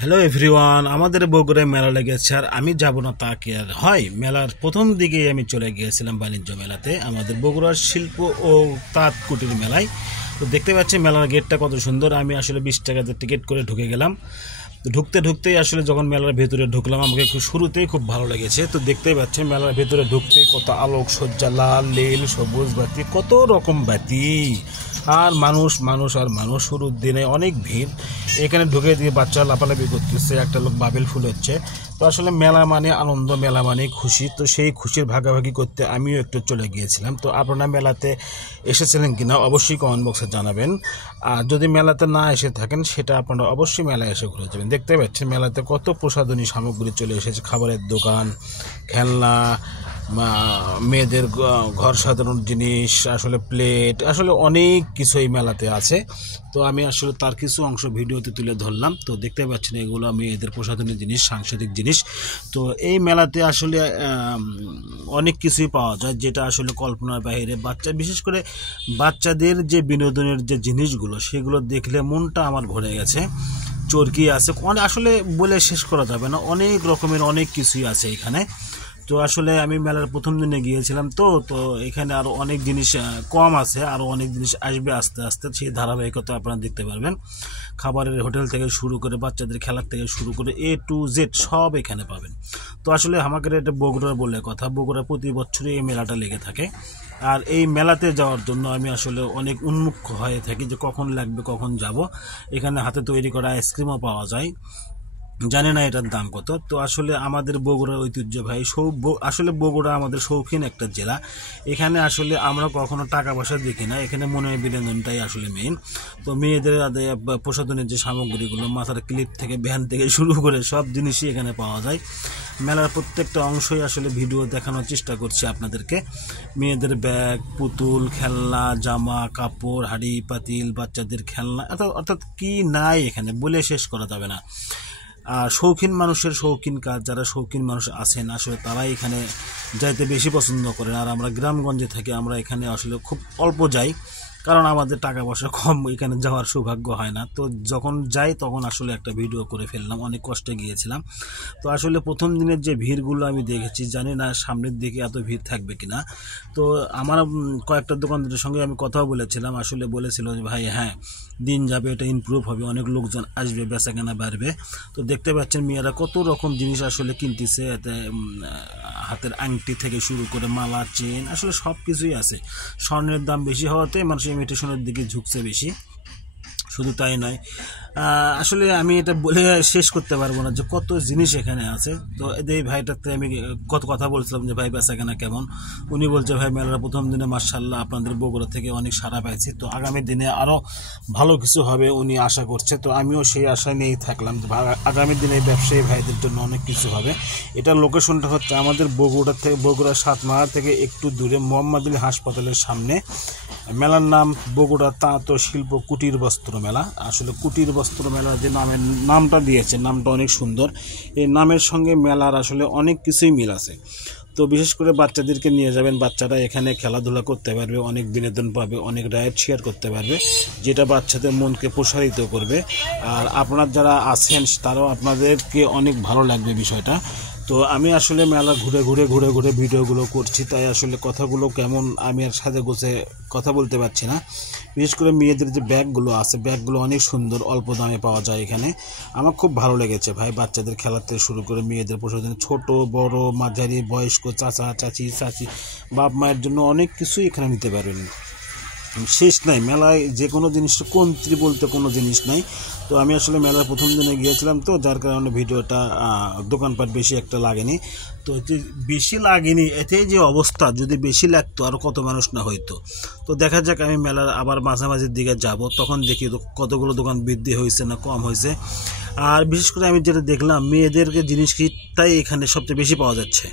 Hello everyone, আমাদের বগুড়ায় মেলা লেগেছে আর আমি যাব না তা কি আর হয়। মেলার প্রথম দিকেই আমি চলে গিয়েছিলাম বাণিজ্য মেলাতে, আমাদের বগুড়ার শিল্প ও তাঁত কুটির মেলায়। তো দেখতে পাচ্ছি মেলার গেটটা কত সুন্দর। আমি আসলে 20 টাকাতে টিকিট করে ঢুকে গেলাম। তো ঢুকতেই আসলে যখন মেলার ভেতরে ঢুকলাম আমাকে শুরুতেই খুব ভালো লেগেছে। তো দেখতেই পাচ্ছি মেলার ভেতরে ঢুকতেই কত আলোক সজ্জা, লাল নীল সবুজ বাতি, কত রকম বাতি আর মানুষ মানুষ আর মানুষ। শুরুর দিনে অনেক ভিড়, এখানে ঢুকে দিয়ে বাচ্চা লাফালাফি করতেছে, একটা লোক বাবেল ফুল হচ্ছে। তো আসলে মেলা মানে আনন্দ, মেলা মানে খুশি। তো সেই খুশির ভাগাভাগি করতে আমিও একটু চলে গিয়েছিলাম। তো আপনারা মেলাতে এসেছিলেন কিনা অবশ্যই কমেন্ট বক্সে জানাবেন। আর যদি মেলাতে না এসে থাকেন সেটা আপনারা অবশ্যই মেলায় এসে ঘুরে যাবেন। দেখতে পাচ্ছেন মেলাতে কত প্রসাধনী সামগ্রী চলে এসেছে, খাবারের দোকান, খেলনা, মেয়েদের ঘর সাজানোর জিনিস, আসলে প্লেট, আসলে অনেক কিছু এই মেলাতে আছে। তো আমি আসলে তার কিছু অংশ ভিডিওতে তুলে ধরলাম। তো দেখতে পাচ্ছেন এগুলো মেয়েদের প্রসাধনী জিনিস, সাংস্কৃতিক জিনিস। তো এই মেলাতে আসলে অনেক কিছুই পাওয়া যায় যেটা আসলে কল্পনার বাইরে। বিশেষ করে বাচ্চাদের যে বিনোদনের যে জিনিসগুলো সেগুলো দেখলে মনটা আমার ভরে গেছে। চরকি আছে, আসলে বলে শেষ করা যাবে না, অনেক রকমের অনেক কিছুই আছে এখানে। তো আসলে আমি মেলার প্রথম দিনে গিয়েছিলাম। তো এখানে আরও অনেক জিনিস কম আছে, আরও অনেক জিনিস আসবে আস্তে আস্তে, সেই ধারাবাহিকতা আপনারা দেখতে পারবেন। খাবারের হোটেল থেকে শুরু করে বাচ্চাদের খেলার থেকে শুরু করে A to Z সব এখানে পাবেন। তো আসলে আমাকে এটা বগুড়া বলে কথা, বগুড়া প্রতি বছরই এই মেলাটা লেগে থাকে। আর এই মেলাতে যাওয়ার জন্য আমি আসলে অনেক উন্মুখ হয়ে থাকি যে কখন লাগবে, কখন যাব। এখানে হাতে তৈরি করা আইসক্রিমও পাওয়া যায়, জানি না এটার দাম কত। তো আসলে আমাদের বগুড়ার ঐতিহ্যবাহী আসলে বগুড়া আমাদের শৌখিন একটা জেলা। এখানে আসলে আমরা কখনো টাকা পয়সা দেখি না, এখানে মনের বিনোদনটাই আসলে মেইন। তো মেয়েদের প্রসাধনের যে সামগ্রীগুলো, মাথার ক্লিপ থেকে ভ্যান থেকে শুরু করে সব জিনিসই এখানে পাওয়া যায়। মেলার প্রত্যেকটা অংশই আসলে ভিডিও দেখানোর চেষ্টা করছি আপনাদেরকে। মেয়েদের ব্যাগ, পুতুল, খেলনা, জামা কাপড়, হাঁড়ি পাতিল, বাচ্চাদের খেলনা, অর্থাৎ কি নাই এখানে বলে শেষ করা যাবে না। আর শৌখিন মানুষের শৌখিন কাজ, যারা শৌখিন মানুষ আছেন আসলে তারাই এখানে যাইতে বেশি পছন্দ করেন। আর আমরা গ্রামগঞ্জে থাকি, আমরা এখানে আসলে খুব অল্প যাই, কারণ আমাদের টাকা পয়সা কম, এখানে যাওয়ার সৌভাগ্য হয় না। তো যখন যাই তখন আসলে একটা ভিডিও করে ফেললাম, অনেক কষ্টে গিয়েছিলাম। তো আসলে প্রথম দিনের যে ভিড়গুলো আমি দেখেছি, জানি না সামনের দিকে এত ভিড় থাকবে কিনা। তো আমার কয়েকটা দোকানদারের সঙ্গে আমি কথাও বলেছিলাম, আসলে বলেছিল যে ভাই হ্যাঁ দিন যাবে, এটা ইমপ্রুভ হবে, অনেক লোকজন আসবে, বেচাকেনা বাড়বে। তো দেখতে পাচ্ছেন মেয়েরা কত রকম জিনিস আসলে কিনতেছে, এতে হাতের আংটি থেকে শুরু করে মালা, চেন, আসলে সব কিছুই আছে। স্বর্ণের দাম বেশি হওয়াতে মানুষ ইমিটেশনের দিকে ঝুঁকছে বেশি। শুধু তাই নয়, আসলে আমি এটা বলে শেষ করতে পারবো না যে কত জিনিস এখানে আছে। তো এই ভাইটাতে আমি কত কথা বলছিলাম যে ভাই বেচাকেনা কেমন। উনি বলছে ভাই মেলার প্রথম দিনে মাশাআল্লাহ আপনাদের বগুড়া থেকে অনেক সাড়া পাইছি, তো আগামী দিনে আরও ভালো কিছু হবে উনি আশা করছে। তো আমিও সেই আশা নিয়েই থাকলাম যে আগামী দিনে ব্যবসায়ী ভাইদের জন্য অনেক কিছু হবে। এটার লোকেশনটা হচ্ছে আমাদের বগুড়া 7 মাথা থেকে একটু দূরে মোহাম্মদ আলী হাসপাতালের সামনে। মেলার নাম বগুড়া তাঁত ও শিল্প কুটির বস্ত্র মেলা। আসলে কুটির বস্ত্র মেলা যে নামটা দিয়েছে, নামটা অনেক সুন্দর। এই নামের সঙ্গে মেলার আসলে অনেক কিছুই মিল আছে। তো বিশেষ করে বাচ্চাদেরকে নিয়ে যাবেন, বাচ্চারা এখানে খেলাধুলা করতে পারবে, অনেক বিনোদন পাবে, অনেক রাইড শেয়ার করতে পারবে, যেটা বাচ্চাদের মনকে প্রসারিত করবে। আর আপনারা যারা আছেন তারাও আপনাদেরকে অনেক ভালো লাগবে বিষয়টা। তো আমি আসলে মেলা ঘুরে ঘুরে ভিডিওগুলো করছি, তাই আসলে কথাগুলো কেমন আমি আর সাথে গোছে কথা বলতে পারছি না। বিশেষ করে মেয়েদের যে ব্যাগগুলো আছে, ব্যাগগুলো অনেক সুন্দর, অল্প দামে পাওয়া যায় এখানে। আমার খুব ভালো লেগেছে ভাই, বাচ্চাদের খেলার থেকে শুরু করে মেয়েদের প্রসাধনী, ছোট বড় মাঝারি বয়স্ক, চাচা চাচি বাপ মায়ের জন্য অনেক কিছুই এখানে নিতে পারবেন। শেষ নাই মেলায়, যে কোনো জিনিসটা কমতি বলতে কোনো জিনিস নাই। তো আমি আসলে মেলার প্রথম দিনে গিয়েছিলাম, তো যার কারণে ভিডিওটা দোকানপাট বেশি একটা লাগেনি। তো বেশি লাগেনি, এতে যে অবস্থা, যদি বেশি লাগতো আরও কত মানুষ না হইতো। তো দেখা যাক, আমি মেলার আবার মাঝামাঝির দিকে যাব, তখন দেখি কতগুলো দোকান বৃদ্ধি হয়েছে না কম হয়েছে। আর বিশেষ করে আমি যেটা দেখলাম, মেয়েদেরকে জিনিসটাই এখানে সবচেয়ে বেশি পাওয়া যাচ্ছে।